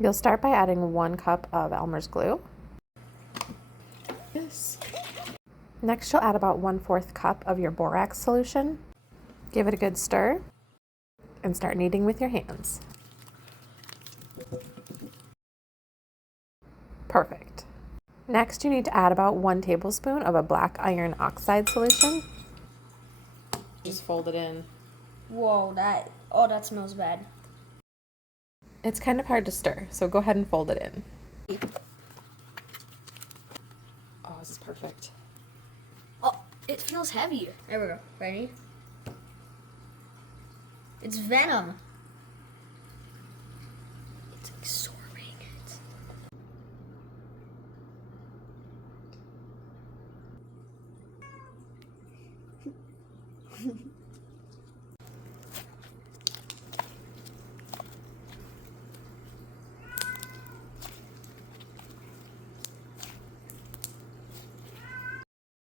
You'll start by adding 1 cup of Elmer's glue. Yes. Next, you'll add about 1/4 cup of your borax solution. Give it a good stir and start kneading with your hands. Perfect. Next, you need to add about 1 tablespoon of a black iron oxide solution. Just fold it in. Whoa, that smells bad. It's kind of hard to stir, so go ahead and fold it in. Oh, this is perfect. Oh, it feels heavier. There we go. Ready? It's venom. It's absorbing it.